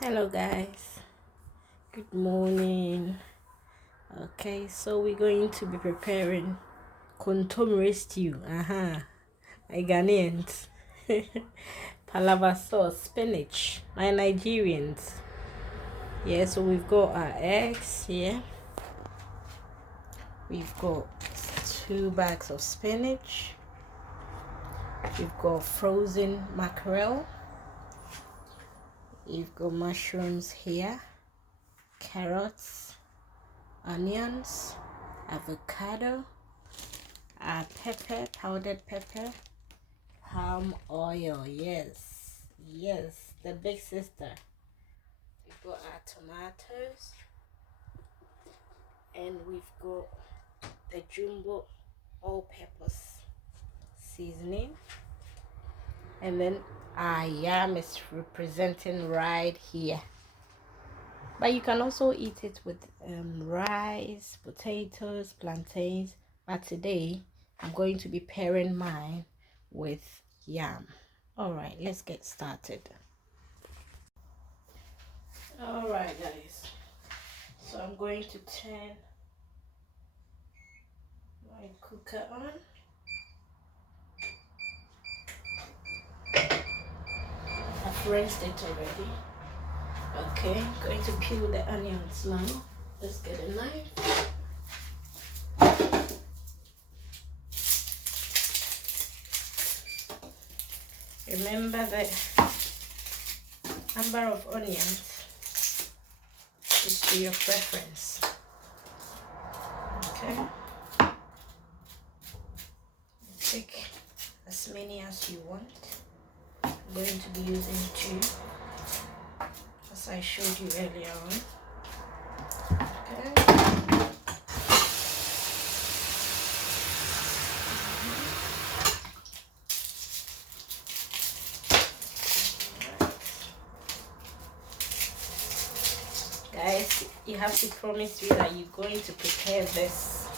Hello guys, good morning. Okay, so we're going to be preparing kontomire stew. My Ghanaians. Palava sauce, spinach, my Nigerians. Yeah, so we've got our eggs here. We've got 2 bags of spinach. We've got frozen mackerel. We've got mushrooms here, carrots, onions, avocado, pepper, powdered pepper, palm oil. Yes, the big sister. We've got our tomatoes, and we've got the jumbo all-purpose seasoning, and then our yam is representing right here. But you can also eat it with rice, potatoes, plantains. But today, I'm going to be pairing mine with yam. Alright, let's get started. Alright guys, so I'm going to turn my cooker on. I've rinsed it already. Okay, I'm going to peel the onions now. Let's get a knife. Remember the number of onions is to your preference. Okay, take as many as you want. I'm going to be using 2, as I showed you earlier on. Okay. Guys, you have to promise me that you're going to prepare this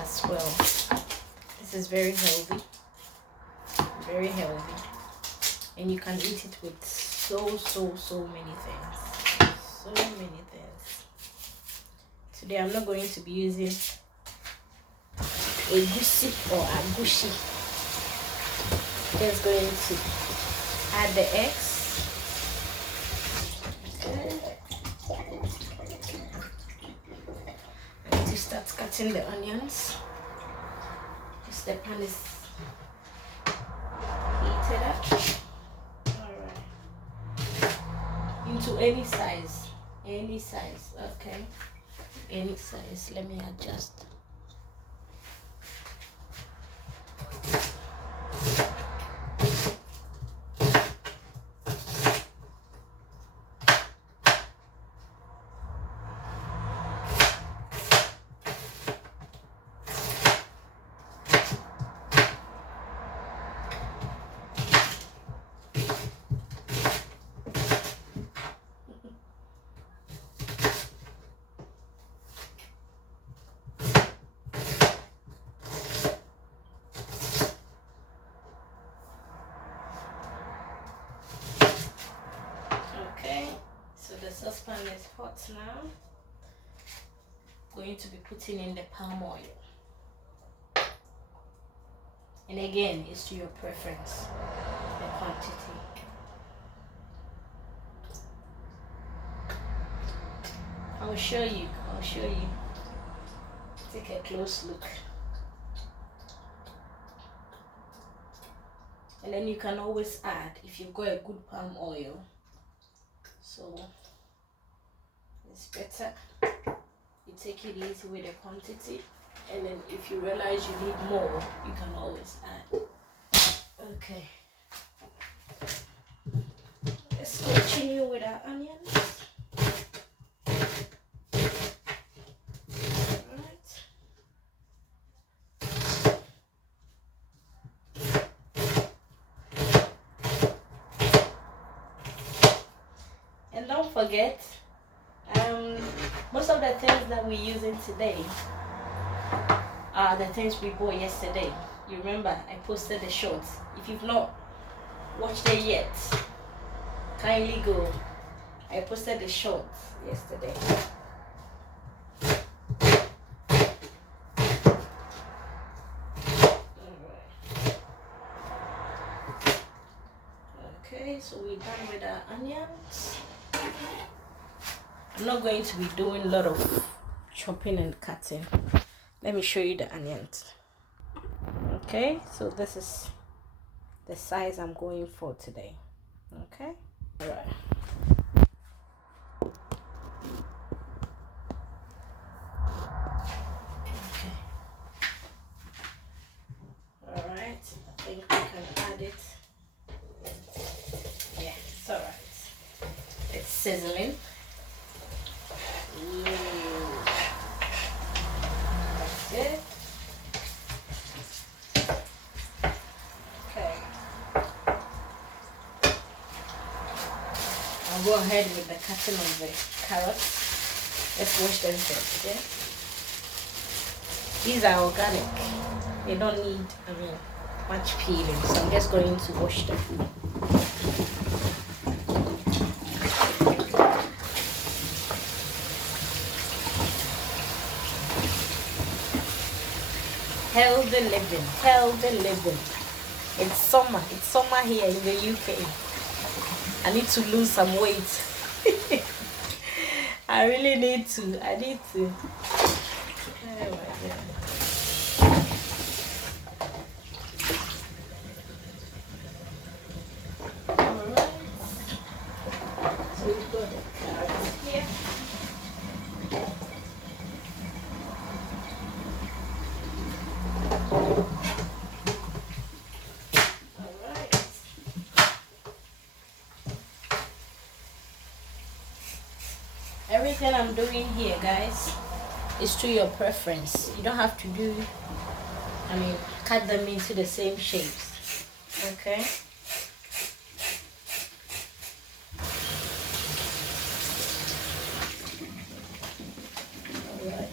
as well. This is very healthy, and you can eat it with so many things. Today I'm not going to be using a goosey or a gushi. Just going to add the eggs. To start cutting the onions, because the pan is heated up. Alright, into any size, okay, any size. Let me adjust. Okay, so the saucepan is hot now. Going to be putting in the palm oil, and again, it's to your preference, the quantity. I'll show you. Take a close look, and then you can always add if you've got a good palm oil. So it's better you take it easy with the quantity, and then if you realize you need more, you can always add. Okay, let's continue with our onions. Alright. And don't forget, most of the things that we're using today are the things we bought yesterday. You remember I posted the shorts. If you've not watched it yet, kindly go I posted the shorts yesterday. Okay, so we're done with our onions. I'm not going to be doing a lot of chopping and cutting. Let me show you the onions. Okay, so this is the size I'm going for today. Okay, all right. Okay, all right. I think we can add it. Yeah, it's all right. It's sizzling. Ooh. That's it. Okay. I'll go ahead with the cutting of the carrots. Let's wash them first, okay? These are organic. They don't need, much peeling, so I'm just going to wash them. Healthy living, healthy living. It's summer here in the UK. I need to lose some weight. I really need to. Oh my God. Alright. So we've got the carrots here. Alright. Everything I'm doing here, guys, is to your preference. You don't have to do, cut them into the same shapes. Okay? Alright.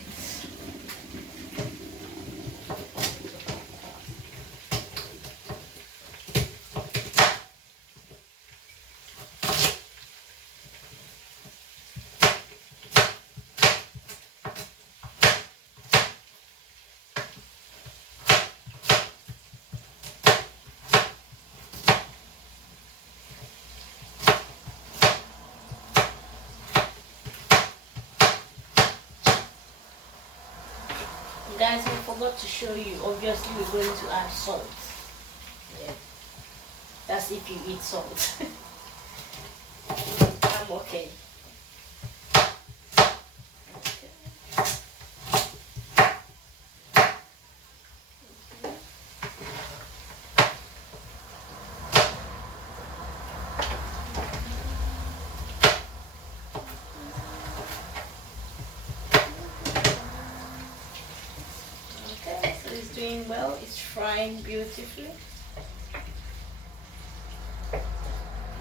Guys, I forgot to show you. Obviously, we're going to add salt. Yeah, that's if you eat salt. I'm okay. It's doing well. It's frying beautifully.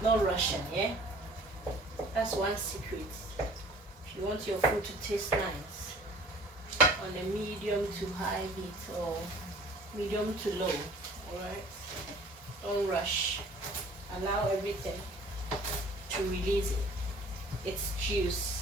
No rushing, yeah? That's one secret. If you want your food to taste nice, on a medium to high heat or medium to low, alright? Don't rush. Allow everything to release its juice.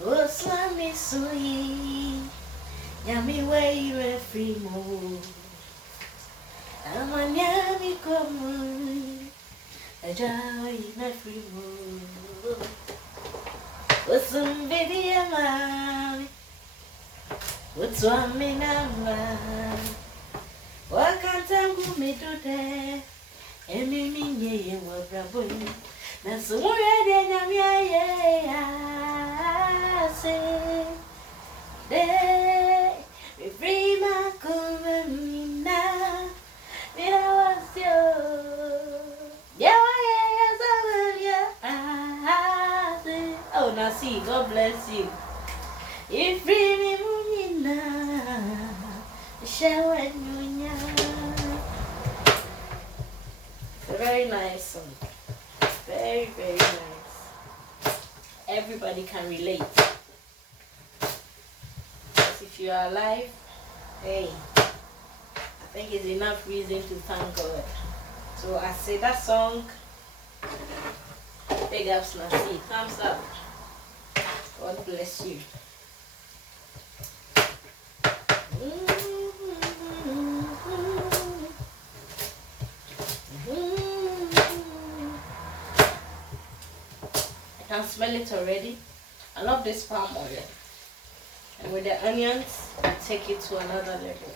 Oswami suyi, yami weire frimo. Amanyami komu, ajawi me frimo. Osumbedi amami, Oswami nama. Wakantangu medude, emi minye wabraboy. Nasumure de nyami aye. say, de, we free my communina, me I was you. Yeah, yeah, oh, now see, God bless you. You free me, Munina, shower Nunya. It's a very nice song. Very, very nice. Everybody can relate. Because if you are alive, hey, I think it's enough reason to thank God. So I say that song, big ups, Nasi, thumbs up. God bless you. I can smell it already. I love this palm oil. And with the onions, I take it to another level.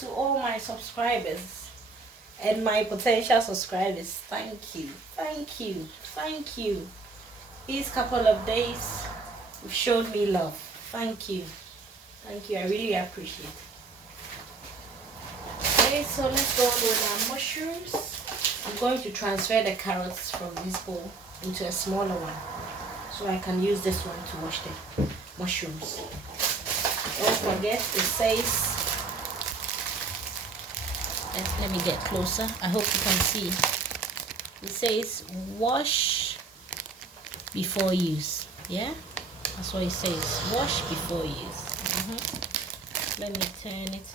To all my subscribers and my potential subscribers, thank you, thank you. These couple of days you've showed me love. Thank you, I really appreciate it. Okay, so let's go on with our mushrooms. I'm going to transfer the carrots from this bowl into a smaller one so I can use this one to wash the mushrooms. Don't forget, it says, let me get closer. I hope you can see. It says wash before use. Yeah, that's what it says. Wash before use. Let me turn it.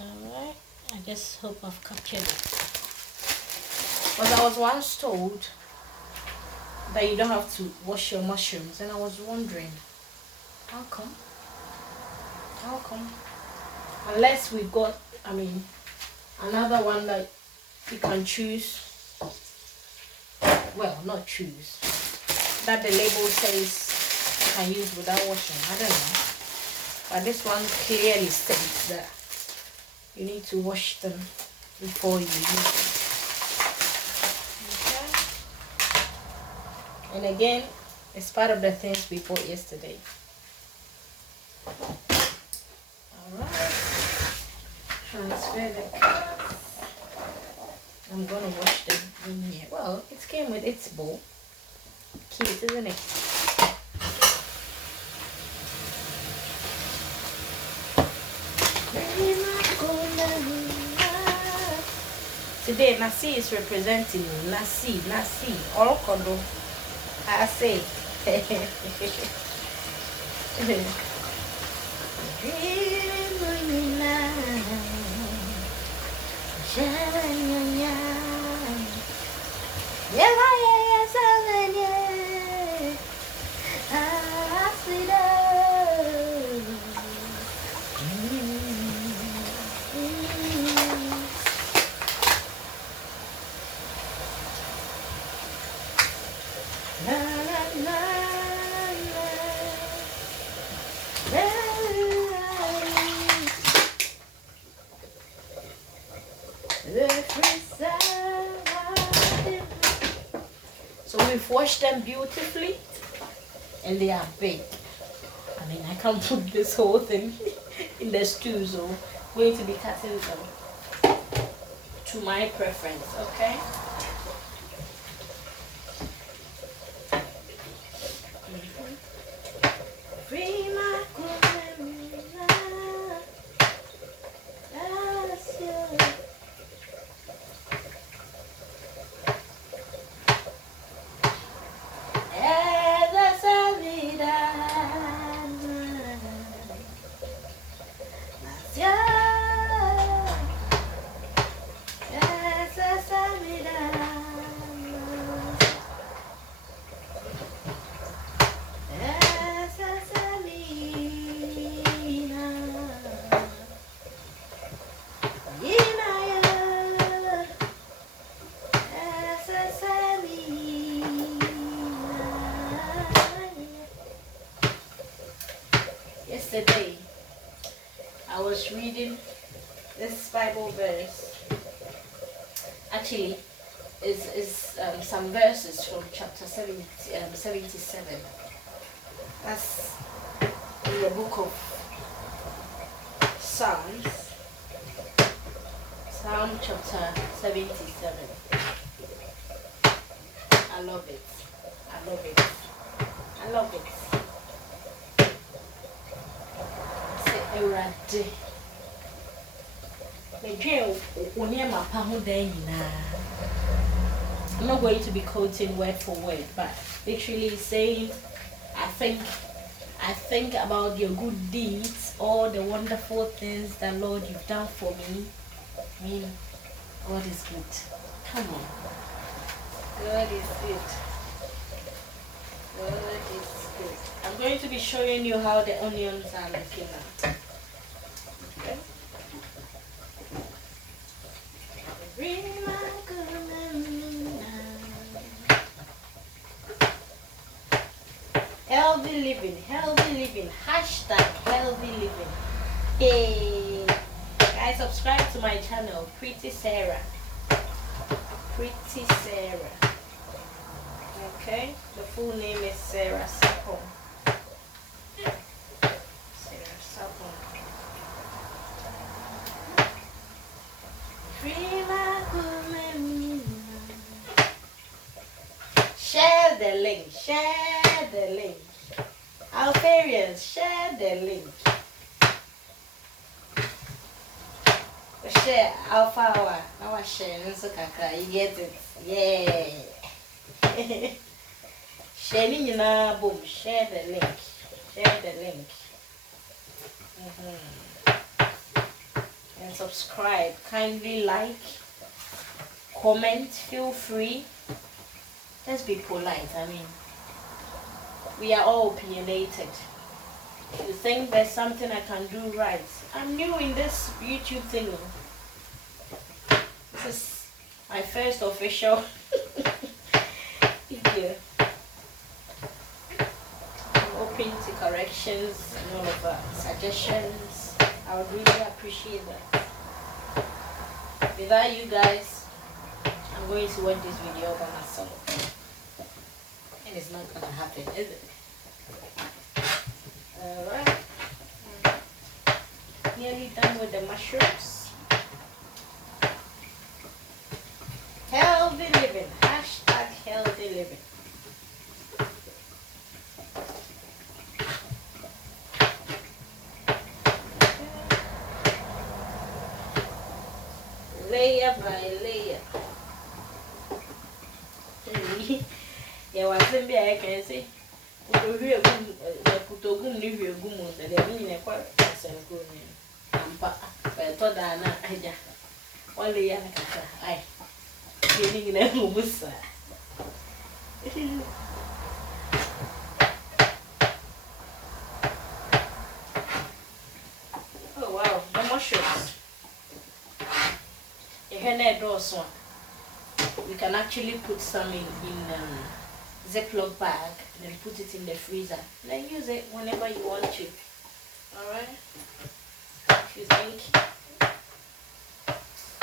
Alright, I just hope I've captured it. Because I was once told that you don't have to wash your mushrooms, and I was wondering, how come? Unless we've got, another one that you can choose. Well, not choose. That the label says you can use without washing. I don't know. But this one clearly states that you need to wash them before you use them. Okay. And again, it's part of the things we bought yesterday. Alright. Transfer the carrots. I'm gonna wash them in here. Well, it came with its bowl. Cute, isn't it? Today, Nasi is representing Nasi, all kondo. I say. So we've washed them beautifully and they are big. I can't put this whole thing in the stew, so I'm going to be cutting them to my preference, okay? Free my yesterday I was reading this Bible verse. Actually, is some verses from chapter 77. That's in the book of Psalms. Psalm chapter 77. I love it. I love it. I love it. Say Erade. I'm not going to be quoting word for word, but literally saying, I think about your good deeds, all the wonderful things that Lord you've done for me. I mean, God is good. Come on. God is good. God is good. I'm going to be showing you how the onions are looking at. Okay. Healthy living, hashtag healthy living. Hey, guys, subscribe to my channel, Pretty Sarah. Okay, the full name is Sarah Sapon. Share the link. Alpharians, share the link. Share Alpha hour. Now I share kaka. You get it? Yeah. Sharing na boom. Share the link. And subscribe. Kindly like, comment. Feel free. Let's be polite. I mean, we are all opinionated. If you think there's something I can do right, I'm new in this YouTube thing. This is my first official video. I'm open to corrections and all of that, suggestions. I would really appreciate that. Without you guys, I'm going to watch this video by myself. And it's not gonna happen, is it? Alright. Nearly done with the mushrooms. Healthy living. Hashtag healthy living. Layer by layer. Yeah, one thing I can say. Putogum ni hwegum on the living in a quite good name. But Todana, Aja. One layer, I getting in a moose. Oh wow, the mushrooms. A henna doors one. You can actually put some in Ziploc bag and then put it in the freezer. Then use it whenever you want to. Alright? If you think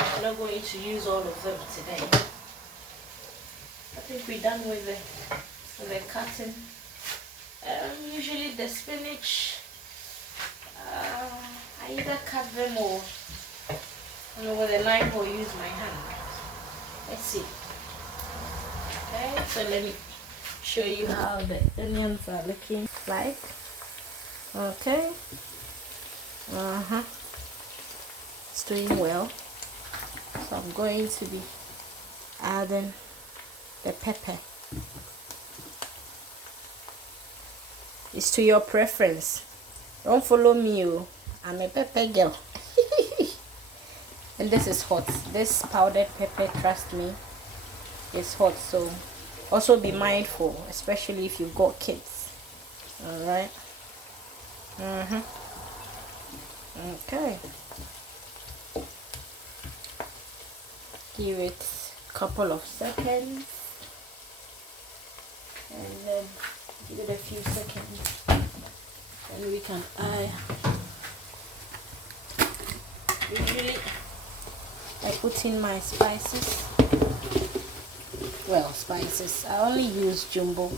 I'm not going to use all of them today. I think we're done with the cutting. Usually the spinach, I either cut them or with a knife or use my hand. Let's see. Okay, so let me show you how the onions are looking like. Okay. It's doing well. So I'm going to be adding the pepper. It's to your preference. Don't follow me, I'm a pepper girl. And this is hot. This powdered pepper, trust me, is hot. So also be mindful, especially if you've got kids. Alright. Okay. Give it a couple of seconds. And then give it a few seconds. And we can add, usually I put in my spices. Well, spices, I only use jumbo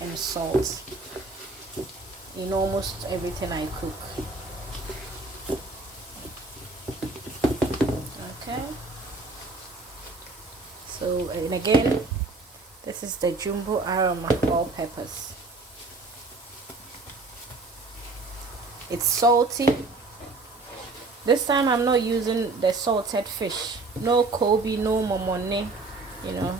and salt in almost everything I cook. Okay, so, and again, this is the jumbo aroma all peppers. It's salty. This time I'm not using the salted fish, no Kobe, no momone, you know.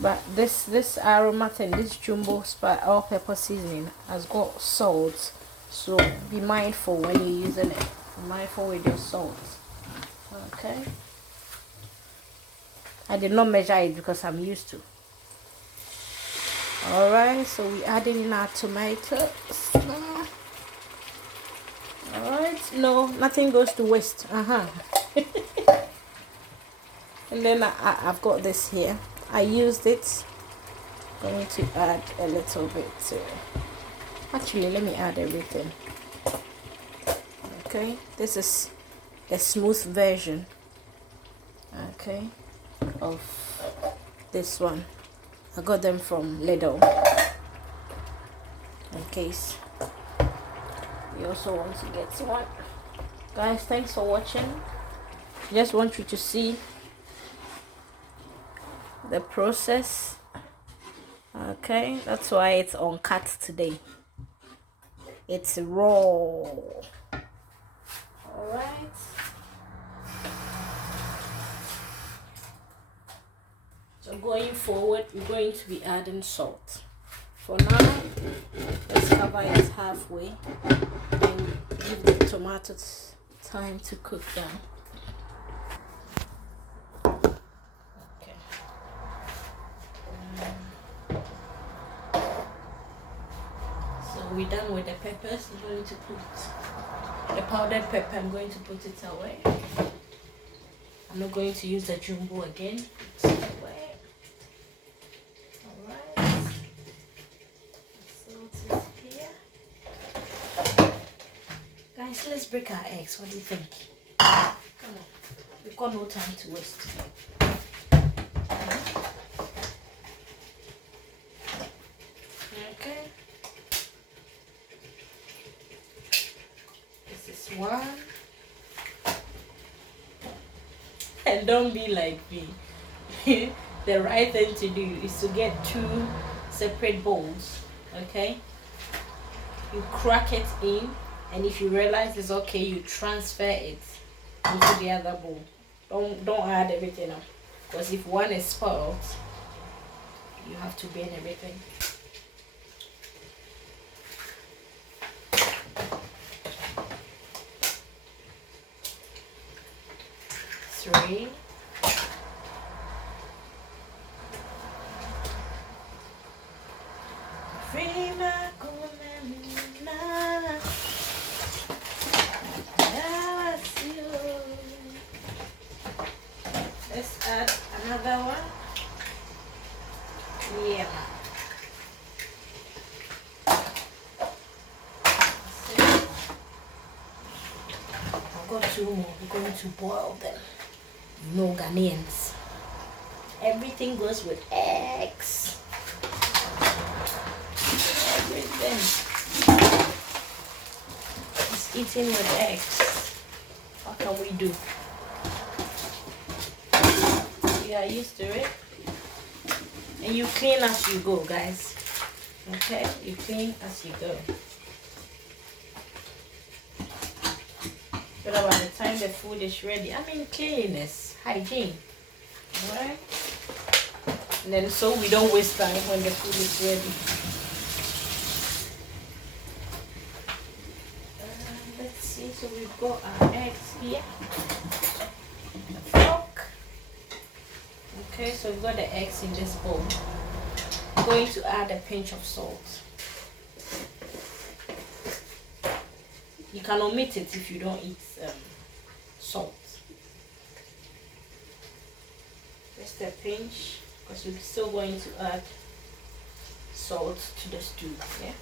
But this aroma and this jumbo all pepper seasoning has got salt, so be mindful when you're using it. Be mindful with your salt. Okay, I did not measure it because I'm used to. All right, so we adding in our tomatoes. All right, no, nothing goes to waste. And then I've got this here. I used it. Going to add a little bit. Actually, let me add everything. Okay, this is the smooth version. Okay, of this one. I got them from Lidl. In case you also want to get one. Guys, thanks for watching. Just want you to see the process. Okay, that's why it's uncut today. It's raw. All right. So going forward, we're going to be adding salt. For now, let's cover it halfway and give the tomatoes time to cook down. We're done with the peppers. I'm going to put the powdered pepper. I'm going to put it away. I'm not going to use the jumbo again. Put it away. All right. Salt is here. Guys, let's break our eggs. What do you think? Come on. We've got no time to waste. Okay. One, and don't be like me. The right thing to do is to get 2 separate bowls. Okay, you crack it in, and if you realize it's okay, you transfer it into the other bowl. Don't add everything up, because if one is spoiled, you have to burn everything. 3. Let's add another one. Yeah. I've got 2 more. We're going to boil them. You know, Ghanaians, everything goes with eggs. Everything is eaten with eggs. What can we do? We are used to it. And you clean as you go, guys. Okay, you clean as you go. But by the time the food is ready, I mean cleanliness, hygiene. Alright? And then so we don't waste time when the food is ready. Let's see, so we've got our eggs here. The fork. Okay, so we've got the eggs in this bowl. I'm going to add a pinch of salt. You can omit it if you don't eat salt. Just a pinch, because we're still going to add salt to the stew. Yeah.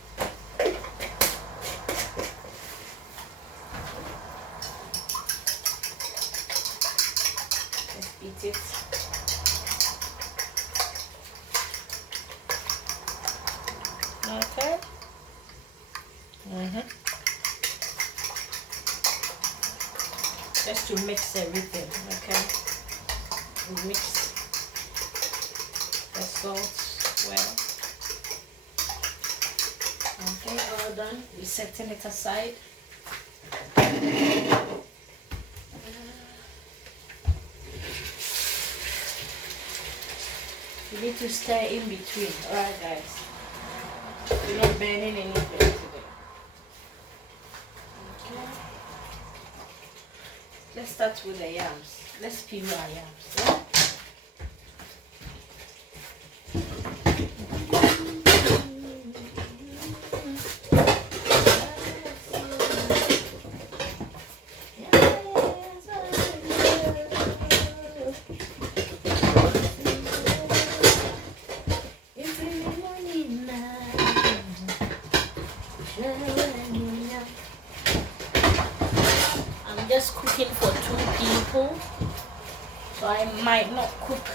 Okay. Just to mix everything. Okay. We mix the salt well. Okay, all done. We're setting it aside. You need to stir in between. Alright, guys. We're not burning anything today. Okay. Let's start with the yams. Let's peel our yams. Yeah? I'm just cooking for 2 people, so I might not cook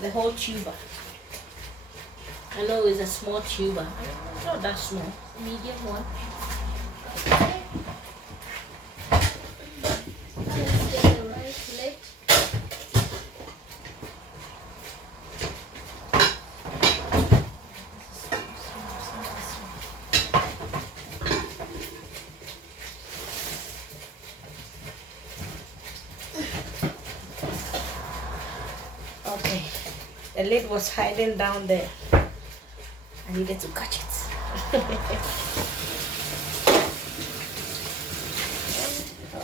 the whole tuber. I know it's a small tuber, not that small, medium one. Okay. Let's get the right plate. Okay, the lid was hiding down there. I needed to catch it.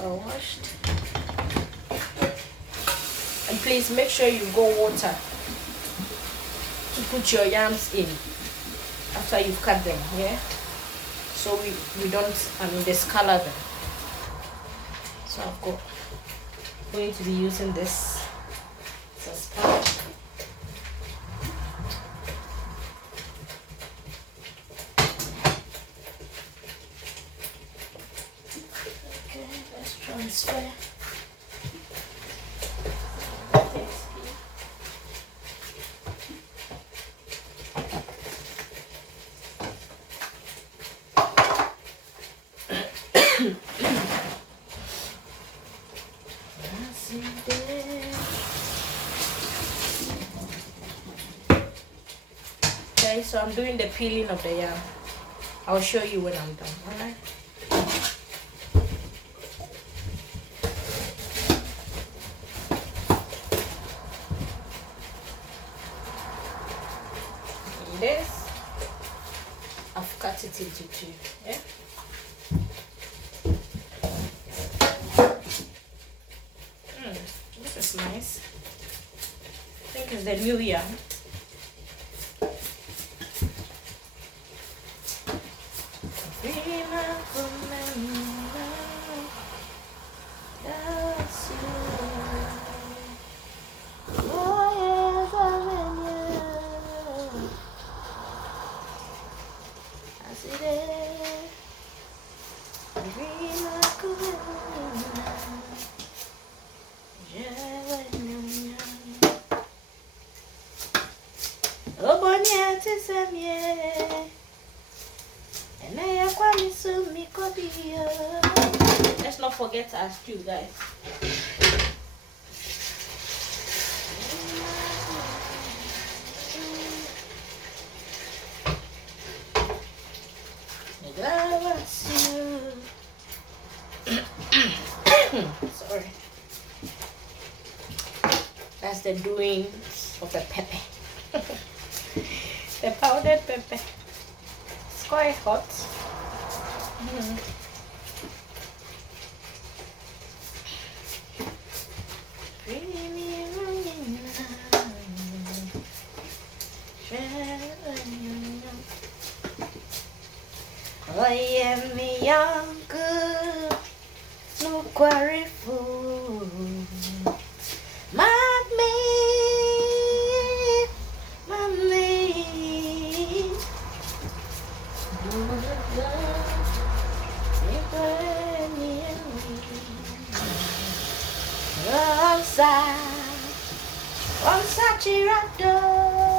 All washed. And please make sure you go water to put your yams in after you've cut them, yeah? So we don't, discolor them. So I'm going to be using this saucepan. Okay, let's transfer. Okay, so I'm doing the peeling of the yam. I'll show you when I'm done, alright? This, I've cut it into 2, yeah? This is nice. I think it's the new yam. Let's not forget our stew, guys. Sorry. That's the doing of the pepper. The powdered pepper. It's quite hot. I am a young girl, no quarry fool. Mommy. Once I cheer up door.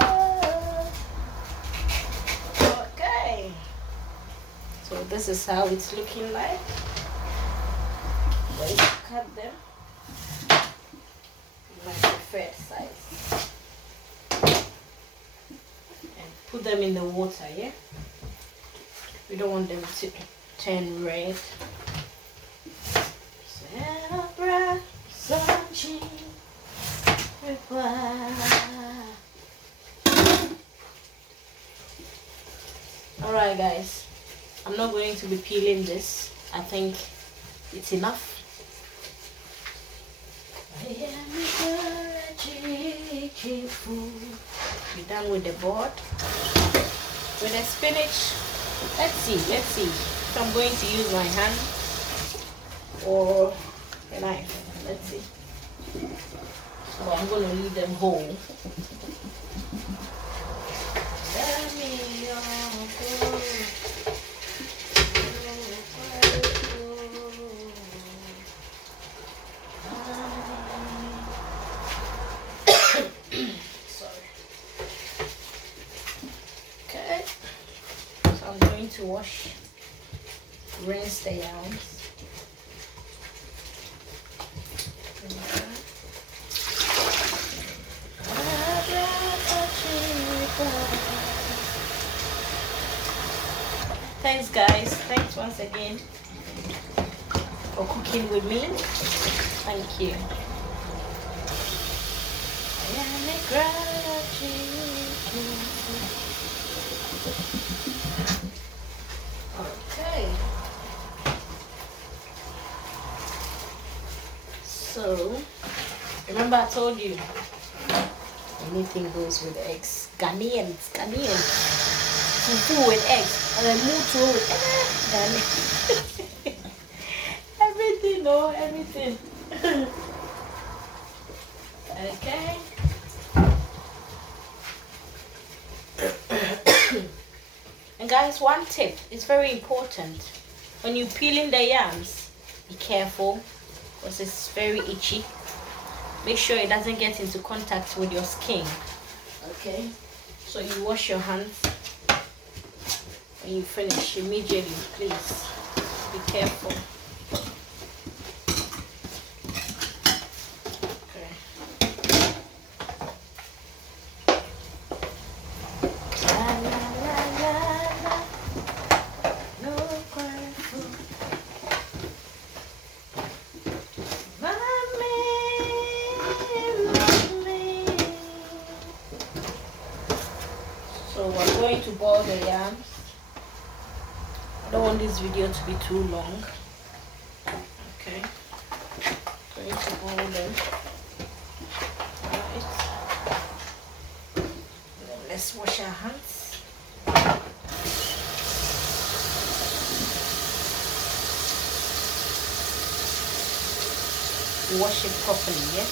this is how it's looking like. Let's cut them my preferred size and put them in the water. Yeah, we don't want them to turn red. Celebrate sunshine. Alright guys, I'm not going to be peeling this. I think it's enough. We're done with the board. With the spinach, let's see if I'm going to use my hand or a knife. Let's see. So I'm going to leave them whole. Okay, so I'm going to rinse the yams. Thanks guys, thanks once again for cooking with me. Thank you. Okay, so remember I told you anything goes with eggs. Ghanaian. Fufu with eggs, and then mutu with everything, everything. Okay. And guys, one tip is very important. When you're peeling the yams, be careful because it's very itchy. Make sure it doesn't get into contact with your skin. Okay, so you wash your hands when you finish immediately, please. Be careful. Okay. La, la, la, la, la. No question. So we're going to boil the yams. I don't want this video to be too long. Okay, going to boil them. Alright. Then let's wash our hands. Wash it properly, yeah?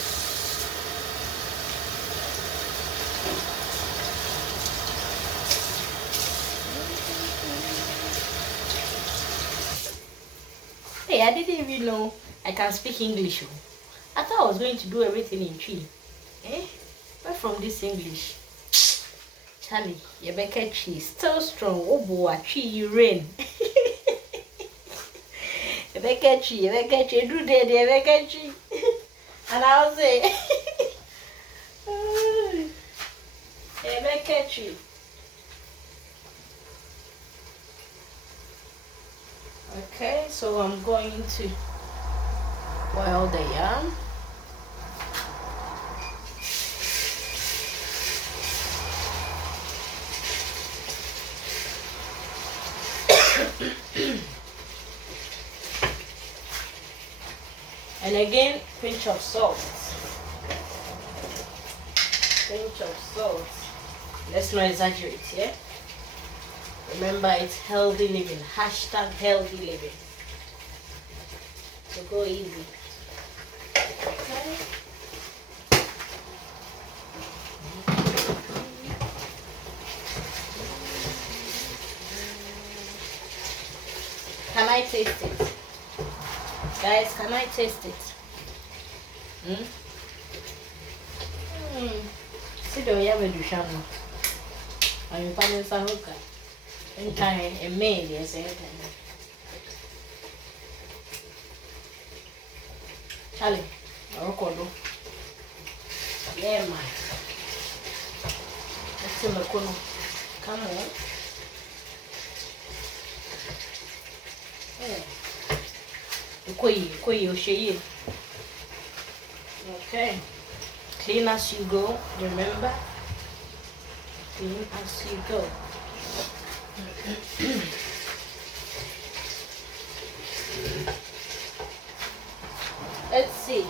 Hey, I didn't even know I can speak English. I thought I was going to do everything in Tree. Eh? Where from this English? Charlie, your Rebecca Tree still strong. Oh boy, Tree, you rain. Rebecca Tree, do the Rebecca Tree. And I'll say, Rebecca Tree. Okay, so I'm going to boil the yam. And again, pinch of salt. Pinch of salt. Let's not exaggerate, yeah? Remember, it's healthy living. Hashtag healthy living. So go easy. Okay. Can I taste it? Guys, can I taste it? See the way I do shamu. I'm planning some hookah. And time a maid, yes, Charlie, avocado. Yeah, man. Let's see my kono. Come on. Okay. Clean as you go. Remember? Clean as you go. Let's see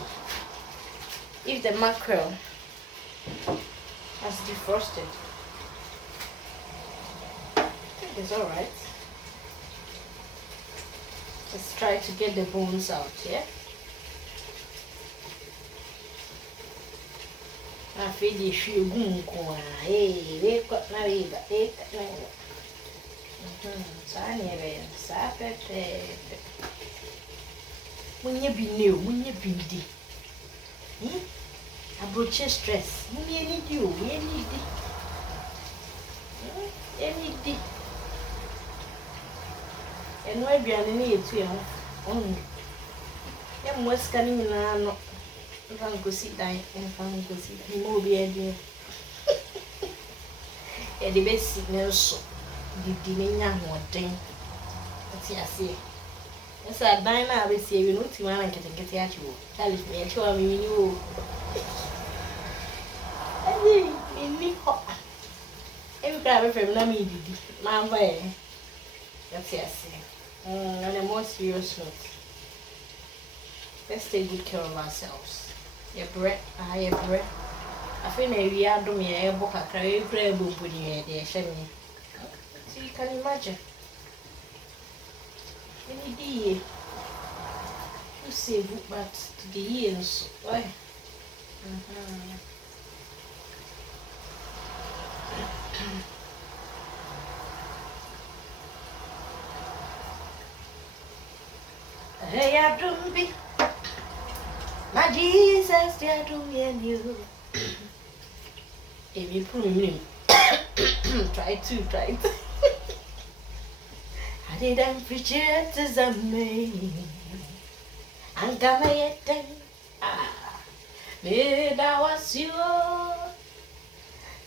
if the mackerel has defrosted. I think it's alright. Let's try to get the bones out, yeah? I feel the sugar. Hey, wake up now, wake up now. When you be new, when you be di. I brought stress. You need you, you need it. And why be an idiot to you? I'm what's coming in. If I'm go sit down, if I'm go sit down, more be a dear. And the best signal so the dinner one thing. What's I say? Yes, I dine now. We see you know to one and get at you. Tell me, I show me you. Hey, me hot. Every crab from Nami did. My way. That's I say. On a more serious note, let's take good care of ourselves. Your breath, your breath. I feel maybe I do me a book, I carry a prayer book with you, dear Shemmy. So you can imagine. Any day, you say, but to the years, why? Hey, I don't be my Jesus, they are doing and you. If you put me, try to. I didn't preach it as a man. I'm gonna get them. That was you.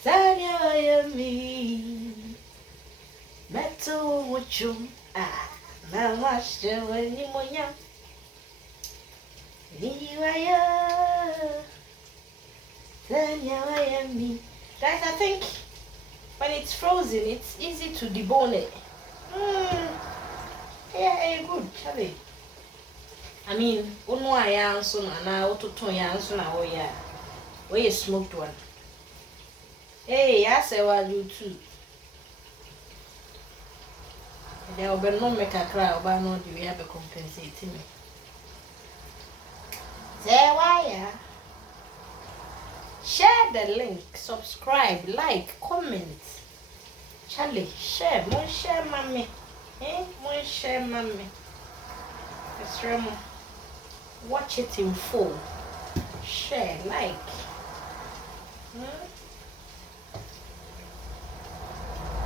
That I me. Metal with you. Now watch the when you want ya. Me. Guys, I think when it's frozen, it's easy to debone it. Yeah, good, Charlie. I mean, no, I answer now to turn your answer now. Oh, yeah, where you smoked one. Hey, I say, well, you too. There will be no make a cry, but no, do we have a compensating me? Say why? Share the link, subscribe, like, comment. Charlie, share, more share, mommy. More share, mommy. Let's remember. Watch it in full. Share, like.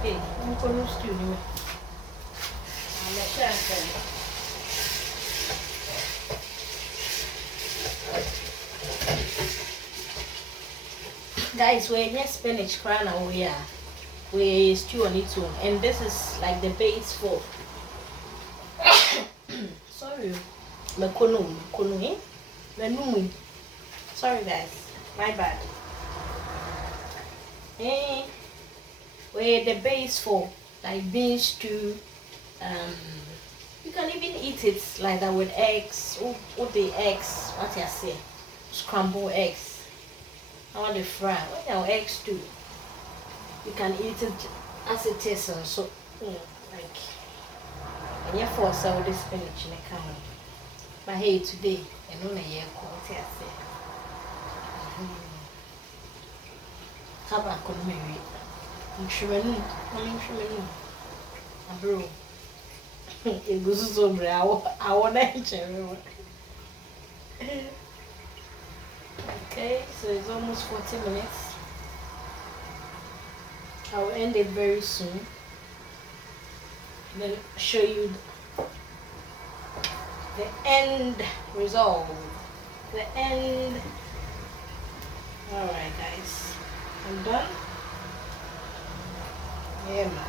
Hey, I'm going to studio. I'm a share. Guys, we're in spinach crown now. We stew on it too, and this is like the base for. Sorry, makono, eh? Sorry guys, my bad. We're the base for like bean stew. You can even eat it like that with eggs. With the eggs, what I say, scrambled eggs. I want to fry. What your eggs do? You can eat it as it is, and so like. And you force out this spinach in a can. But hey, today, I know you what I say. How about KONTOMIRE? Bro. It goes so brown. I want to. Okay, so it's almost 40 minutes. I will end it very soon. Then show you the end result. the end. Alright guys, I'm done. Yeah man.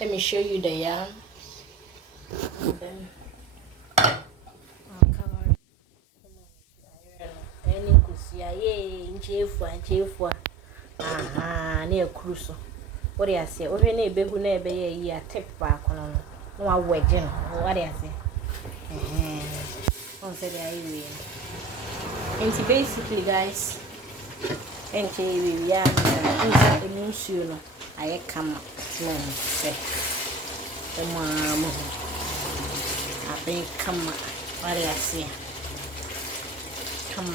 Let me show you the yam. And then I'll cover any kusia. Yay, nchefua. Aha, near cruise. What do I say? Over near Behu never ye tip back on no wedging. What do I say? On said I and basically, guys, and we are inside the moon. I come up. Say, the mom. I think come up. What do I say? Come.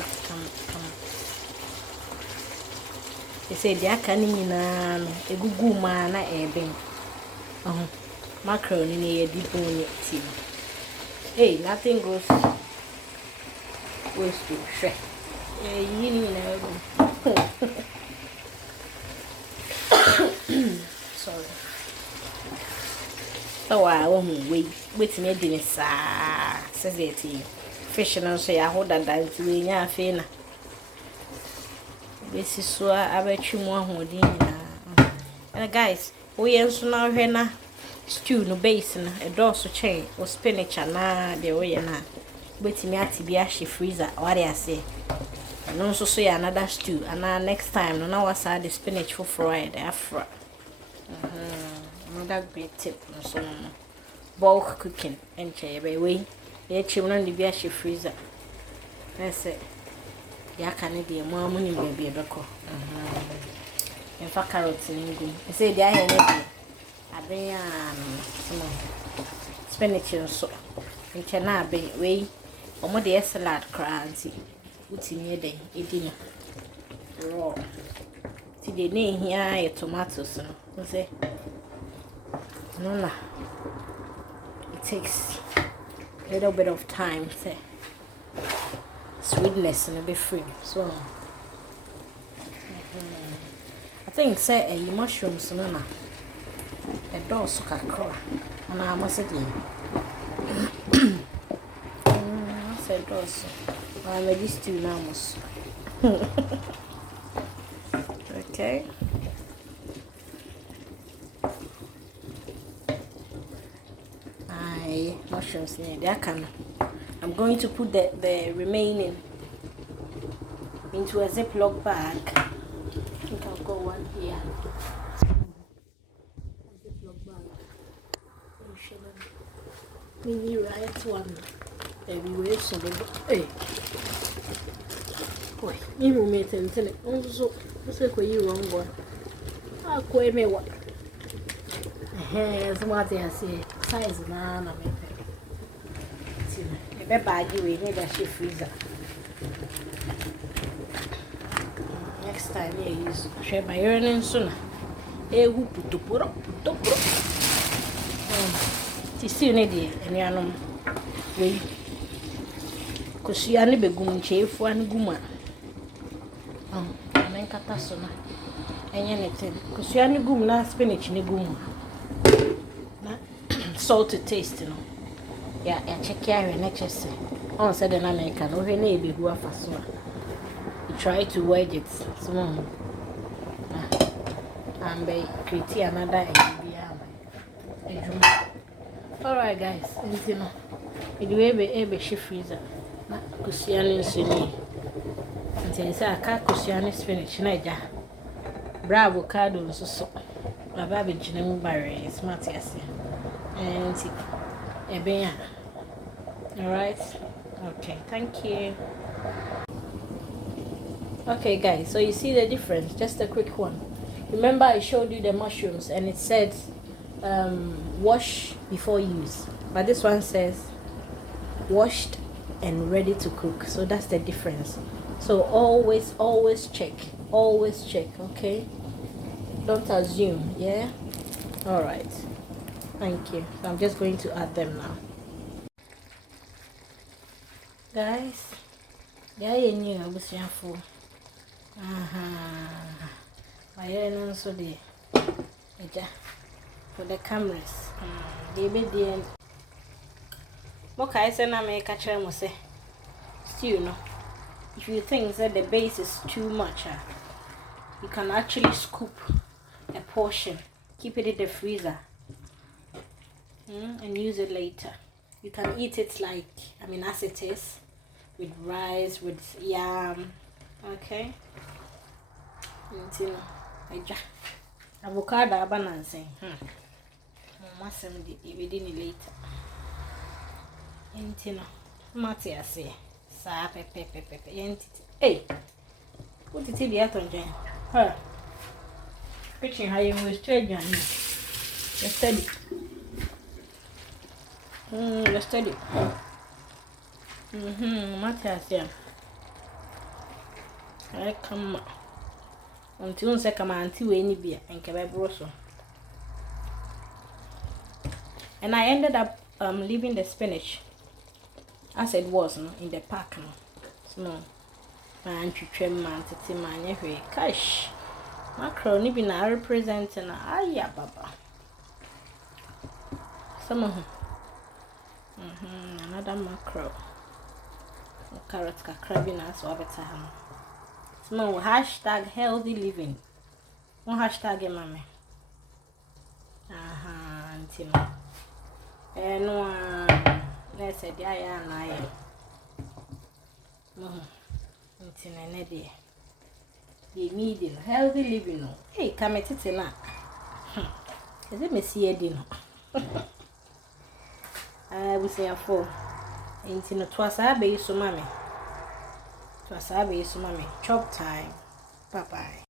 They say they are canning a good man. I been mackerel in a deep tea. Hey, nothing goes to shred. You know. Sorry. Oh, I won't wait me dinner, says it to you. Fish and say I hold that down to me, yeah, Fina. This is so I bet you more holding. And guys, we answer now here stew no basin, a dorsal chain or spinach and the way na. Wait me at the ashy freezer, what I say. And also say another stew, and next time, no now I the spinach for fried after. Another great tip on some bulk cooking and chair by way. The children the ashy freezer. That's it. Ya can be a more money baby a doco. In fact, carrots in England. I say, there I bring some spinach and so. And can I be way or more the salad crancy. What's in your day? Eating raw. See the name here, tomatoes. No, say, no, it takes a little bit of time, say. Sweetness and a bit free, so I think say a mushrooms no a dose kakra and I must say I said dose I'm a this two namos. Okay, I mushrooms near there can. I'm going to put the remaining into a Ziploc bag. I think I'll go one here. A Ziploc bag. Mini right one. Everywhere so hey. Boy, you roommate and tell it. Also, what's you wrong boy? I'll quay me what. Here's what I say. Size man, I mean. The bag you need a she freezer. Next time you use share my earnings sooner. Who put to put up. See you need and yanum. Wait. Because you are never going to chase one guma. And then catasona. And anything. Because you are not gum na spinach ni gum. Salty taste, you know. Yeah, check here and HSC. On said an American, over maybe who are fast. You try to wedge it small. And be create another idea. Alright, guys, and you know, it will be a shift freezer. Kusiani sini. Until you say I can't kusiani spinach, Naja. Bravo, avocado, so. My baby, Jim Barry, smart, yes. And alright, okay, thank you. Okay guys, so you see the difference, just a quick one. Remember I showed you the mushrooms and it said wash before use, but this one says washed and ready to cook, so that's the difference. So always check, okay, don't assume. Yeah, alright, thank you. So I'm just going to add them now. Guys, yeah, you knew I was here for. My hair also the for the cameras. They be the okay, say na me catch them say stew no. If you think that the base is too much, you can actually scoop a portion, keep it in the freezer, and use it later. You can eat it like, as it is, with rice, with yam, okay? Avocado abananse. Must even later. Matia say, sa pepe. Hey, what did he at on Jane? Her kitchen how you was trading. Let's study. Let's study. Matthias, yeah. I come until second auntie any beer and cababroso. And I ended up leaving the spinach as it was in the pack. No, my auntie trim man to see my cash. Mackerel, ni be na representing aya baba. Some of another mackerel. Carrot crabbing as over time. Small hashtag healthy living. One hashtag mommy. Antino. No let's say the aya and I. Antino nedi. The medium healthy living. Hey, come at it na. Is it messy dinner? I will say a 4. Ain't no twas I be so mammy. Chop time. Bye bye.